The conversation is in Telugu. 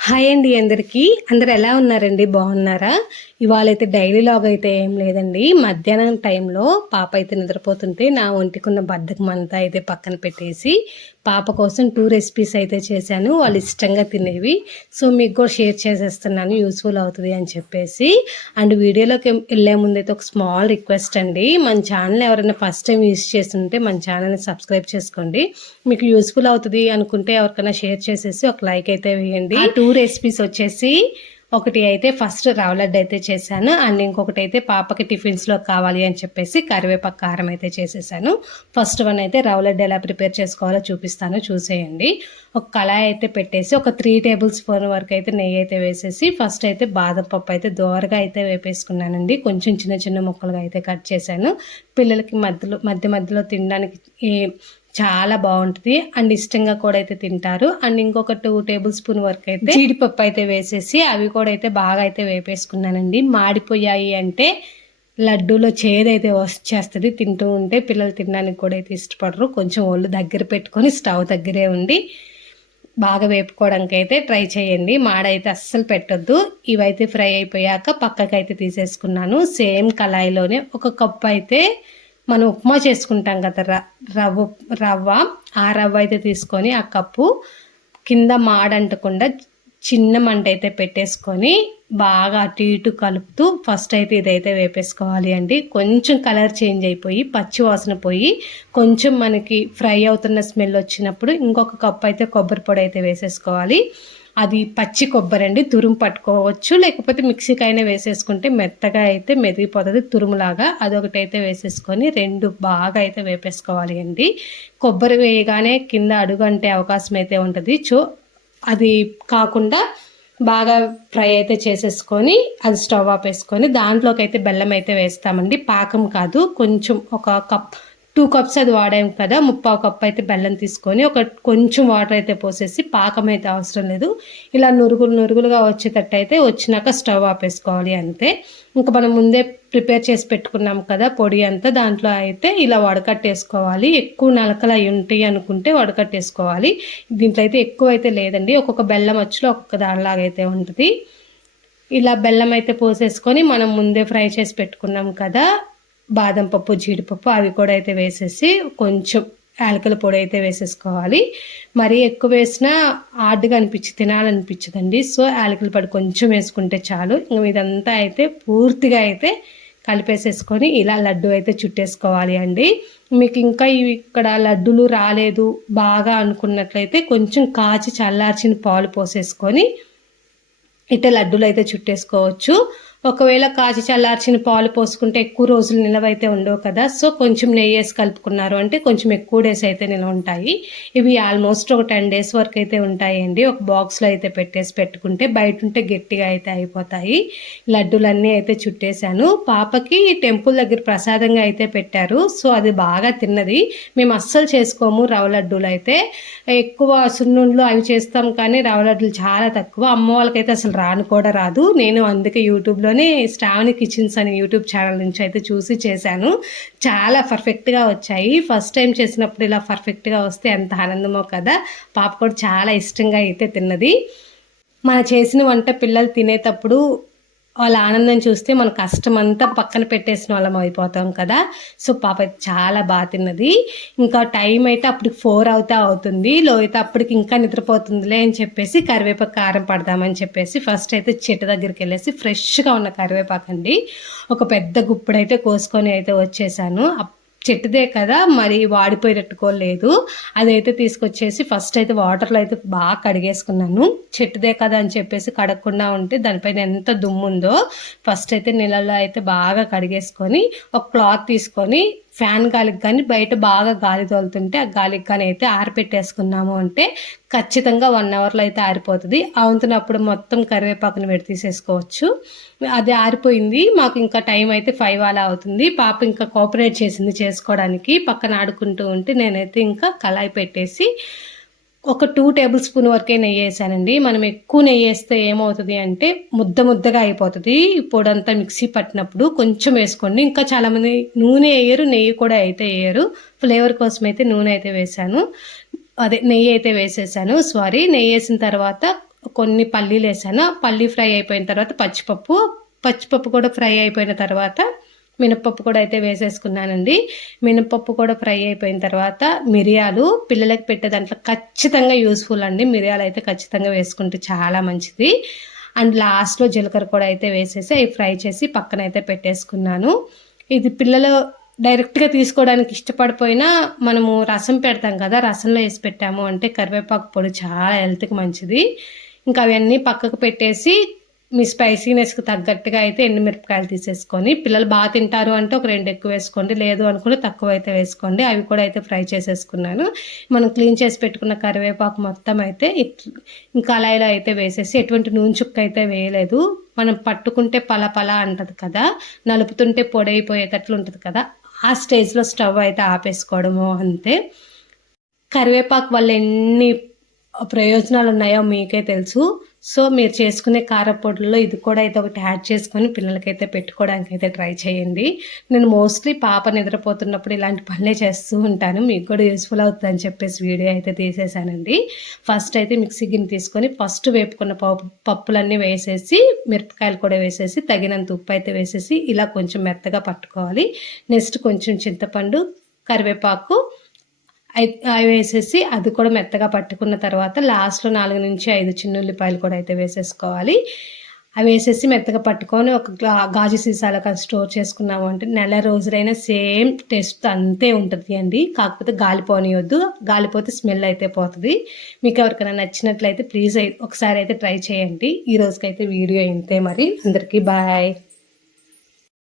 హాయ్ అండి అందరికీ. అందరు ఎలా ఉన్నారండి? బాగున్నారా? ఇవాళ అయితే డైలీ లాగ్ అయితే ఏం లేదండి. మధ్యాహ్నం టైంలో పాప అయితే నిద్రపోతుంటే నా ఒంటికున్న బద్దకం అంతా అయితే పక్కన పెట్టేసి పాప కోసం టూ రెసిపీస్ అయితే చేశాను. వాళ్ళు ఇష్టంగా తినేవి. సో మీకు కూడా షేర్ చేసేస్తున్నాను. యూస్ఫుల్ అవుతుంది అని చెప్పేసి. అండ్ వీడియోలోకి వెళ్ళే ముందు అయితే ఒక స్మాల్ రిక్వెస్ట్ అండి. మన ఛానల్ ఎవరైనా ఫస్ట్ టైం యూస్ చేస్తుంటే మన ఛానల్ని సబ్స్క్రైబ్ చేసుకోండి. మీకు యూస్ఫుల్ అవుతుంది అనుకుంటే ఎవరికైనా షేర్ చేసేసి ఒక లైక్ అయితే వేయండి. టూ రెసిపీస్ వచ్చేసి ఒకటి అయితే ఫస్ట్ రవ్వ లడ్డు అయితే చేశాను. అండ్ ఇంకొకటి అయితే పాపకి టిఫిన్స్లో కావాలి అని చెప్పేసి కరివేపాకు కారం అయితే చేసేసాను. ఫస్ట్ వన్ అయితే రవ్వ లడ్డు ఎలా ప్రిపేర్ చేసుకోవాలో చూపిస్తాను. చూసేయండి. ఒక కళాయి అయితే పెట్టేసి ఒక త్రీ టేబుల్ స్పూన్ వరకు అయితే నెయ్యి అయితే వేసేసి ఫస్ట్ అయితే బాదం పప్పు అయితే దోరగా అయితే వేపేసుకున్నానండి. కొంచెం చిన్న చిన్న ముక్కలుగా అయితే కట్ చేశాను. పిల్లలకి మధ్యలో మధ్య మధ్యలో తినడానికి చాలా బాగుంటుంది. అండ్ ఇష్టంగా కూడా అయితే తింటారు. అండ్ ఇంకొక టూ టేబుల్ స్పూన్ వరకు అయితే జీడిపప్పు అయితే వేసేసి అవి కూడా అయితే బాగా అయితే వేపేసుకున్నానండి. మాడిపోయాయి అంటే లడ్డూలో చేదైతే వచ్చేస్తుంది తింటూ ఉంటే పిల్లలు తినడానికి కూడా అయితే ఇష్టపడరు. కొంచెం ఒళ్ళు దగ్గర పెట్టుకొని స్టవ్ దగ్గరే ఉండి బాగా వేపుకోవడానికి అయితే ట్రై చేయండి. మాడైతే అస్సలు పెట్టొద్దు. ఇవైతే ఫ్రై అయిపోయాక పక్కకైతే తీసేసుకున్నాను. సేమ్ కళాయిలోనే ఒక కప్పు అయితే మనం ఉప్మా చేసుకుంటాం కదా రవ్వ రవ్వ. ఆ రవ్వ అయితే తీసుకొని ఆ కప్పు కింద మాడంటకుండా చిన్న మంట అయితే పెట్టేసుకొని బాగా అటు ఇటు కలుపుతూ ఫస్ట్ అయితే ఇదైతే వేపేసుకోవాలి అండి. కొంచెం కలర్ చేంజ్ అయిపోయి పచ్చి వాసన పోయి కొంచెం మనకి ఫ్రై అవుతున్న స్మెల్ వచ్చినప్పుడు ఇంకొక కప్పు అయితే కొబ్బరి పొడి అయితే వేసేసుకోవాలి. అది పచ్చి కొబ్బరి అండి తురుము పట్టుకోవచ్చు. లేకపోతే మిక్సీకి అయినా వేసేసుకుంటే మెత్తగా అయితే మెదిగిపోతుంది తురుములాగా. అదొకటి అయితే వేసేసుకొని రెండు బాగా అయితే వేపేసుకోవాలి అండి. కొబ్బరి వేయగానే కింద అడుగు అంటే అవకాశం అయితే ఉంటుంది. చో అది కాకుండా బాగా ఫ్రై అయితే చేసేసుకొని అది స్టవ్ ఆపేసుకొని దాంట్లోకి అయితే బెల్లం అయితే వేస్తామండి. పాకం కాదు కొంచెం ఒక కప్ టూ కప్స్ అది వాడాము కదా ముప్పావు కప్ అయితే బెల్లం తీసుకొని ఒక కొంచెం వాటర్ అయితే పోసేసి పాకం అయితే అవసరం లేదు. ఇలా నురుగులు నురుగులుగా వచ్చేటట్టు అయితే వచ్చినాక స్టవ్ ఆపేసుకోవాలి అంతే. ఇంకా మనం ముందే ప్రిపేర్ చేసి పెట్టుకున్నాం కదా పొడి అంతా దాంట్లో అయితే ఇలా వడకట్టేసుకోవాలి. ఎక్కువ నలకలు అయి ఉంటాయి అనుకుంటే వడకట్టేసుకోవాలి. దీంట్లో అయితే ఎక్కువ అయితే లేదండి. ఒక్కొక్క బెల్లం వచ్చిలో ఒక్కొక్క దానిలాగా అయితే ఉంటుంది. ఇలా బెల్లం అయితే పోసేసుకొని మనం ముందే ఫ్రై చేసి పెట్టుకున్నాం కదా బాదం పప్పు జీడిపప్పు అవి కూడా అయితే వేసేసి కొంచెం యాలకల పొడి అయితే వేసేసుకోవాలి. మరీ ఎక్కువ వేసినా హార్డ్గా అనిపించి తినాలనిపించదండి. సో యాలకల పొడి కొంచెం వేసుకుంటే చాలు. ఇంకా ఇదంతా అయితే పూర్తిగా అయితే కలిపేసేసుకొని ఇలా లడ్డు అయితే చుట్టేసుకోవాలి అండి. మీకు ఇంకా ఇవి ఇక్కడ లడ్డులు రాలేదు బాగా అనుకున్నట్లయితే కొంచెం కాచి చల్లార్చిన పాలు పోసేసుకొని ఇట్లా లడ్డూలు అయితే చుట్టేసుకోవచ్చు. ఒకవేళ కాచి చల్లార్చిన పాలు పోసుకుంటే ఎక్కువ రోజులు నిలవైతే ఉండవు కదా. సో కొంచెం నెయ్యి వేసి కలుపుకున్నారు అంటే కొంచెం ఎక్కువ డేస్ అయితే నిల్వ ఉంటాయి. ఇవి ఆల్మోస్ట్ ఒక టెన్ డేస్ వరకు అయితే ఉంటాయండి. ఒక బాక్స్లో అయితే పెట్టేసి పెట్టుకుంటే బయట ఉంటే గట్టిగా అయితే అయిపోతాయి. లడ్డూలన్నీ అయితే చుట్టేశాను. పాపకి టెంపుల్ దగ్గర ప్రసాదంగా అయితే పెట్టారు. సో అది బాగా తిన్నది. మేము అస్సలు చేసుకోము రవ్వ లడ్డూలు అయితే. ఎక్కువ సున్నుండ్లు అవి చేస్తాం కానీ రవ్వ లడ్డూలు చాలా తక్కువ. అమ్మ వాళ్ళకైతే అసలు రాను కూడా రాదు. నేను అందుకే యూట్యూబ్లో యూట్యూబ్లోనే శ్రావణి కిచెన్స్ అనే యూట్యూబ్ ఛానల్ నుంచి అయితే చూసి చేశాను. చాలా పర్ఫెక్ట్గా వచ్చాయి. ఫస్ట్ టైం చేసినప్పుడు ఇలా పర్ఫెక్ట్గా వస్తే ఎంత ఆనందమో కదా! పాప కూడా చాలా ఇష్టంగా అయితే తిన్నది. మన చేసిన వంట పిల్లలు తినేటప్పుడు వాళ్ళ ఆనందం చూస్తే మన కష్టం అంతా పక్కన పెట్టేసిన వాళ్ళం అయిపోతాం కదా. సో పాప అయితే చాలా బాగా తిన్నది. ఇంకా టైం అయితే అప్పటికి ఫోర్ అవుతా అవుతుంది. లో అయితే అప్పటికి ఇంకా నిద్రపోతుందిలే అని చెప్పేసి కరివేపాకు కారం పడదామని చెప్పేసి ఫస్ట్ అయితే చెట్టు దగ్గరికి వెళ్ళేసి ఫ్రెష్గా ఉన్న కరివేపాకు అండి ఒక పెద్ద గుప్పుడైతే కోసుకొని అయితే వచ్చేసాను. చెట్టుదే కదా మరి వాడిపోయినట్టుకోలేదు. అదైతే తీసుకొచ్చేసి ఫస్ట్ అయితే వాటర్లో అయితే బాగా కడిగేసుకున్నాను. చెట్టుదే కదా అని చెప్పేసి కడగకుండా ఉంటే దానిపైన ఎంత దుమ్ము ఉందో ఫస్ట్ అయితే నీళ్ళలో అయితే బాగా కడిగేసుకొని ఒక క్లాత్ తీసుకొని ఫ్యాన్ గాలికి కానీ బయట బాగా గాలి తోలుతుంటే ఆ గాలికి కానీ అయితే ఆరిపెట్టేసుకున్నాము అంటే ఖచ్చితంగా వన్ అవర్లో అయితే ఆరిపోతుంది. అవుతున్నప్పుడు మొత్తం కరివేపాకుని పెట్టి తీసేసుకోవచ్చు. అది ఆరిపోయింది. మాకు ఇంకా టైం అయితే ఫైవ్ అలా అవుతుంది. పాప ఇంకా కోఆపరేట్ చేసింది చేసుకోవడానికి. పక్కన ఆడుకుంటూ ఉంటే నేనైతే ఇంకా కళాయి పెట్టేసి ఒక టూ టేబుల్ స్పూన్ వరకే నెయ్యి వేసానండి. మనం ఎక్కువ నెయ్యి వేస్తే ఏమవుతుంది అంటే ముద్ద ముద్దగా అయిపోతుంది. పొడంతా మిక్సీ పట్టినప్పుడు కొంచెం వేసుకోండి. ఇంకా చాలామంది నూనె వేయరు నెయ్యి కూడా అయితే వేయరు. ఫ్లేవర్ కోసం అయితే నూనె అయితే వేసాను. అదే నెయ్యి అయితే వేసేసాను. సారీ నెయ్యి వేసిన తర్వాత కొన్ని పల్లీలు వేసాను. పల్లీ ఫ్రై అయిపోయిన తర్వాత పచ్చిపప్పు. పచ్చిపప్పు కూడా ఫ్రై అయిపోయిన తర్వాత మినప్పప్పు కూడా అయితే వేసేసుకున్నానండి. మినప్పప్పు కూడా ఫ్రై అయిపోయిన తర్వాత మిరియాలు పిల్లలకి పెట్టే దాంట్లో ఖచ్చితంగా యూస్ఫుల్ అండి. మిరియాలు అయితే ఖచ్చితంగా వేసుకుంటే చాలా మంచిది. అండ్ లాస్ట్లో జీలకర్ర కూడా అయితే వేసేసి అవి ఫ్రై చేసి పక్కన అయితే పెట్టేసుకున్నాను. ఇది పిల్లలు డైరెక్ట్గా తీసుకోవడానికి ఇష్టపడిపోయినా మనము రసం పెడతాం కదా రసంలో వేసి పెట్టాము అంటే కరివేపాకు పొడి చాలా హెల్త్కి మంచిది. ఇంకా అవన్నీ పక్కకు పెట్టేసి మీ స్పైసీనెస్కి తగ్గట్టుగా అయితే ఎండుమిరపకాయలు తీసేసుకొని పిల్లలు బాగా తింటారు అంటే ఒక రెండు ఎక్కువ వేసుకోండి లేదు అనుకుంటే తక్కువ అయితే వేసుకోండి. అవి కూడా అయితే ఫ్రై చేసేసుకున్నాను. మనం క్లీన్ చేసి పెట్టుకున్న కరివేపాకు మొత్తం అయితే ఇంకా అలా అయితే వేసేసి ఎటువంటి నూనె చుక్క అయితే వేయలేదు. మనం పట్టుకుంటే పల పల అంటది కదా నలుపుతుంటే పొడైపోయేటట్లు ఉంటుంది కదా ఆ స్టేజ్లో స్టవ్ అయితే ఆపేసుకోవడము అంతే. కరివేపాకు వల్ల ఎన్ని ప్రయోజనాలు ఉన్నాయో మీకే తెలుసు. సో మీరు చేసుకునే కారపొడిలో ఇది కూడా అయితే ఒకటి యాడ్ చేసుకొని పిల్లలకైతే పెట్టుకోవడానికి అయితే ట్రై చేయండి. నేను మోస్ట్లీ పాప నిద్రపోతున్నప్పుడు ఇలాంటి పనులే చేస్తూ ఉంటాను. మీకు కూడా యూస్ఫుల్ అవుతుందని చెప్పేసి వీడియో అయితే తీసేసానండి ఫస్ట్ అయితే మిక్సీ గిన్నె తీసుకొని ఫస్ట్ వేపుకున్న పప్పు పప్పులన్నీ వేసేసి మిరపకాయలు కూడా వేసేసి తగినంత ఉప్పు అయితే వేసేసి ఇలా కొంచెం మెత్తగా పట్టుకోవాలి. నెక్స్ట్ కొంచెం చింతపండు కరివేపాకు అవి వేసేసి అది కూడా మెత్తగా పట్టుకున్న తర్వాత లాస్ట్లో నాలుగు నుంచి ఐదు చిన్న ఉల్లిపాయలు కూడా అయితే వేసేసుకోవాలి. అవి వేసేసి మెత్తగా పట్టుకొని ఒక గాజు గాజు సీసాలకు స్టోర్ చేసుకున్నాము అంటే నెల రోజులైనా సేమ్ టేస్ట్ అంతే ఉంటుంది అండి. కాకపోతే గాలిపోనియొద్దు గాలిపోతే స్మెల్ అయితే పోతుంది. మీకు ఎవరికైనా నచ్చినట్లయితే ప్లీజ్ ఒకసారి అయితే ట్రై చేయండి. ఈ రోజుకైతే వీడియో ఇంతే మరి. అందరికీ బాయ్.